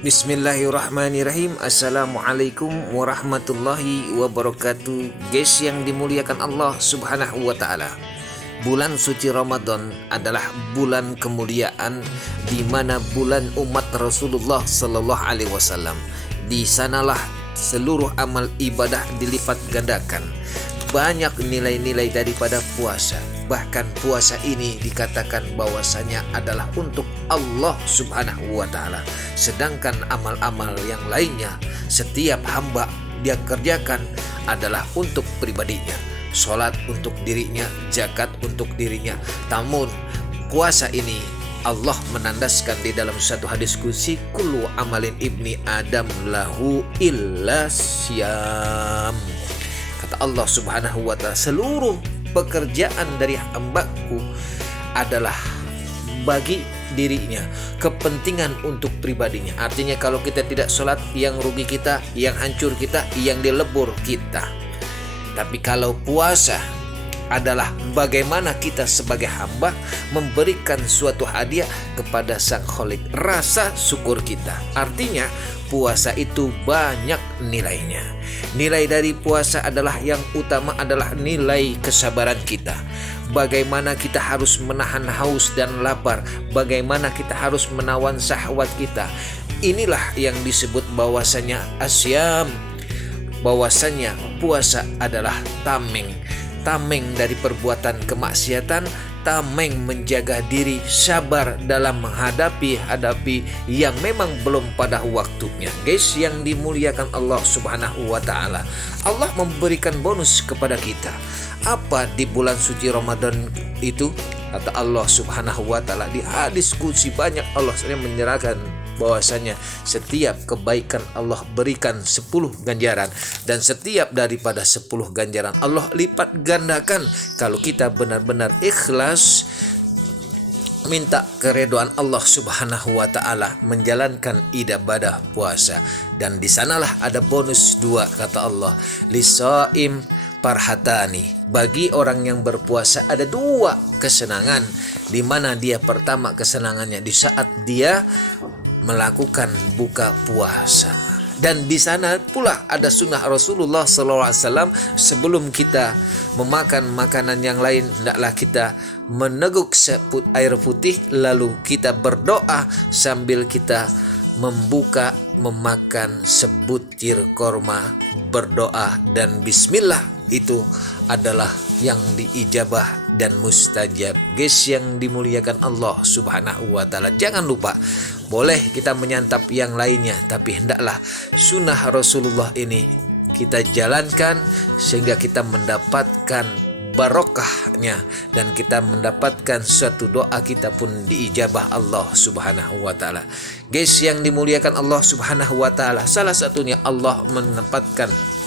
Bismillahirrahmanirrahim. Assalamualaikum warahmatullahi wabarakatuh. Guys yang dimuliakan Allah subhanahu wa ta'ala, bulan suci Ramadan adalah bulan kemuliaan, di mana bulan umat Rasulullah sallallahu alaihi wasallam. Di sanalah seluruh amal ibadah dilipat gandakan. Banyak nilai-nilai daripada puasa. Bahkan puasa ini dikatakan bahwasanya adalah untuk Allah subhanahu wa ta'ala. Sedangkan amal-amal yang lainnya setiap hamba dia kerjakan adalah untuk pribadinya. Sholat untuk dirinya, zakat untuk dirinya. Namun puasa ini Allah menandaskan di dalam satu hadis qudsi, kullu amalin ibni adam lahu illa syam. Kata Allah subhanahu wa ta'ala, seluruh pekerjaan dari hambaku adalah bagi dirinya, kepentingan untuk pribadinya. Artinya kalau kita tidak sholat, yang rugi kita, yang hancur kita, yang dilebur kita. Tapi kalau puasa adalah bagaimana kita sebagai hamba memberikan suatu hadiah kepada Sang Khalik, rasa syukur kita. Artinya puasa itu banyak nilainya. Nilai dari puasa adalah yang utama adalah nilai kesabaran kita. Bagaimana kita harus menahan haus dan lapar, bagaimana kita harus menawan syahwat kita. Inilah yang disebut bahwasanya asyam, bahwasanya puasa adalah tameng dari perbuatan kemaksiatan, tameng menjaga diri, sabar dalam menghadapi yang memang belum pada waktunya. Guys yang dimuliakan Allah subhanahu wa ta'ala, Allah memberikan bonus kepada kita. Apa di bulan suci Ramadan itu? Kata Allah subhanahu wa ta'ala di hadis qudsi, banyak Allah sering menyerahkan bahwasanya setiap kebaikan Allah berikan 10 ganjaran, dan setiap daripada 10 ganjaran Allah lipat gandakan kalau kita benar-benar ikhlas minta keridhaan Allah subhanahu wa ta'ala menjalankan ibadah puasa. Dan di sanalah ada bonus 2, kata Allah, lisaim parhatani, bagi orang yang berpuasa ada 2 kesenangan, di mana dia pertama kesenangannya di saat dia melakukan buka puasa. Dan di sana pula ada sunnah Rasulullah SAW, sebelum kita memakan makanan yang lain hendaklah kita meneguk air putih, lalu kita berdoa sambil kita membuka memakan sebutir korma, berdoa dan bismillah. Itu adalah yang diijabah dan mustajab. Guys yang dimuliakan Allah subhanahu wa ta'ala, jangan lupa, boleh kita menyantap yang lainnya, tapi hendaklah sunnah Rasulullah ini kita jalankan sehingga kita mendapatkan barokahnya, dan kita mendapatkan suatu doa kita pun diijabah Allah subhanahu wa ta'ala. Guys yang dimuliakan Allah subhanahu wa ta'ala, salah satunya Allah menempatkan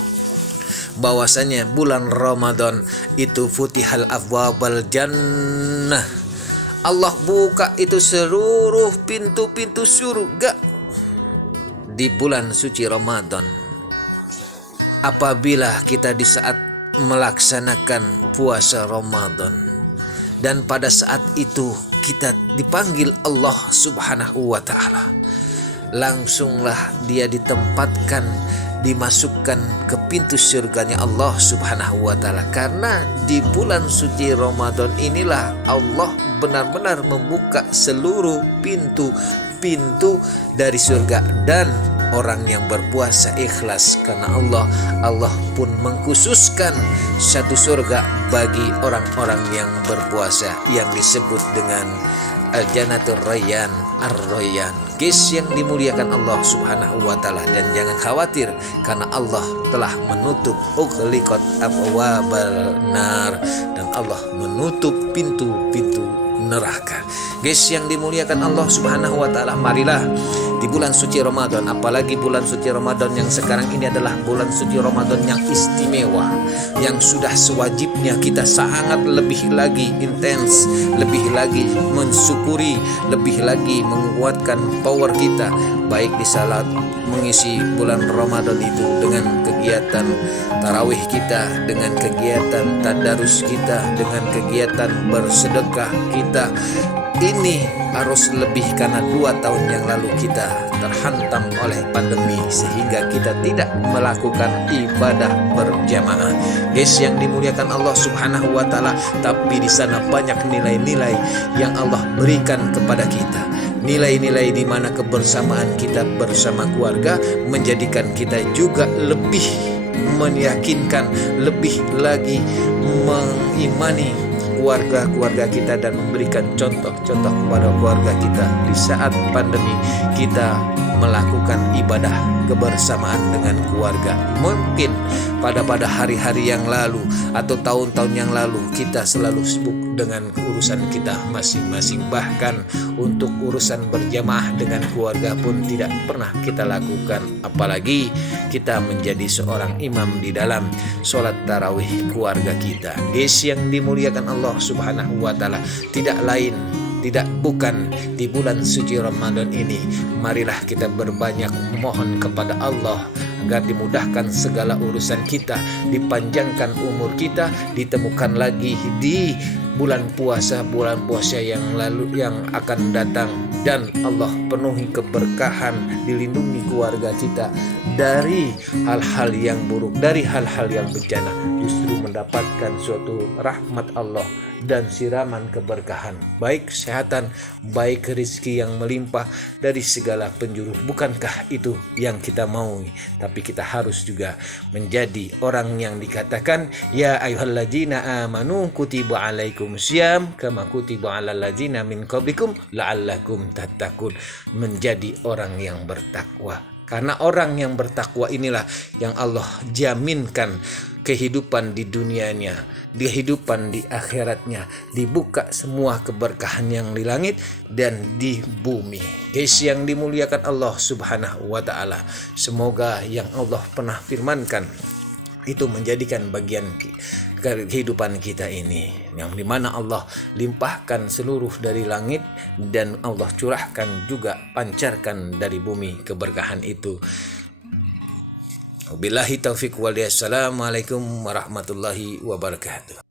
bahwasanya bulan Ramadan itu futihal abwabal jannah, Allah buka itu seluruh pintu-pintu surga di bulan suci Ramadan. Apabila kita di saat melaksanakan puasa Ramadan, dan pada saat itu kita dipanggil Allah subhanahu wa ta'ala, langsunglah dia ditempatkan, dimasukkan ke pintu surganya Allah subhanahu wa ta'ala. Karena di bulan suci Ramadan inilah Allah benar-benar membuka seluruh pintu dari surga, dan orang yang berpuasa ikhlas karena Allah pun mengkhususkan satu surga bagi orang-orang yang berpuasa yang disebut dengan Al-Jannatul Rayyan, Ar-Rayyan. Guys yang dimuliakan Allah subhanahu wa ta'ala, dan jangan khawatir karena Allah telah menutup ughliqat abwabal nar, dan Allah menutup pintu-pintu neraka. Guys yang dimuliakan Allah subhanahu wa ta'ala, marilah di bulan suci Ramadan, apalagi bulan suci Ramadan yang sekarang ini adalah bulan suci Ramadan yang istimewa, yang sudah sewajibnya kita sangat lebih lagi intens, lebih lagi mensyukuri, lebih lagi menguatkan power kita, baik di salat mengisi bulan Ramadan itu dengan kegiatan tarawih kita, dengan kegiatan tadarus kita, dengan kegiatan bersedekah kita, ini harus lebih karena 2 tahun yang lalu kita terhantam oleh pandemi sehingga kita tidak melakukan ibadah berjamaah. Guys yang dimuliakan Allah Subhanahu wa taala, tapi di sana banyak nilai-nilai yang Allah berikan kepada kita. Nilai-nilai di mana kebersamaan kita bersama keluarga menjadikan kita juga lebih meyakinkan, lebih lagi mengimani keluarga-keluarga kita dan memberikan contoh-contoh kepada keluarga kita di saat pandemi kita melakukan ibadah kebersamaan dengan keluarga. Mungkin pada hari-hari yang lalu atau tahun-tahun yang lalu kita selalu sibuk dengan urusan kita masing-masing, bahkan untuk urusan berjamaah dengan keluarga pun tidak pernah kita lakukan, apalagi kita menjadi seorang imam di dalam sholat tarawih keluarga kita. Guys yang dimuliakan Allah Subhanahu wa taala, tidak bukan di bulan suci Ramadan ini, marilah kita berbanyak memohon kepada Allah agar dimudahkan segala urusan kita, dipanjangkan umur kita, ditemukan lagi di bulan puasa yang akan datang, dan Allah penuhi keberkahan, dilindungi keluarga kita dari hal-hal yang buruk, dari hal-hal yang bencana, justru mendapatkan suatu rahmat Allah dan siraman keberkahan, baik kesehatan, baik rezeki yang melimpah dari segala penjuru. Bukankah itu yang kita mau? Tapi kita harus juga menjadi orang yang dikatakan ya ayyuhalladzina amanu kutiba alaikumusiyam kama kutiba alal ladzina min qablikum la'allakum tattaqun, menjadi orang yang bertakwa. Karena orang yang bertakwa inilah yang Allah jaminkan kehidupan di dunianya, kehidupan di akhiratnya, dibuka semua keberkahan yang di langit dan di bumi. Guys yang dimuliakan Allah Subhanahu wa taala, semoga yang Allah pernah firmankan itu menjadikan bagian kehidupan kita ini, yang dimana Allah limpahkan seluruh dari langit dan Allah curahkan juga, pancarkan dari bumi keberkahan itu. Wabillahi taufiq wal hidayah. Assalamualaikum warahmatullahi wabarakatuh.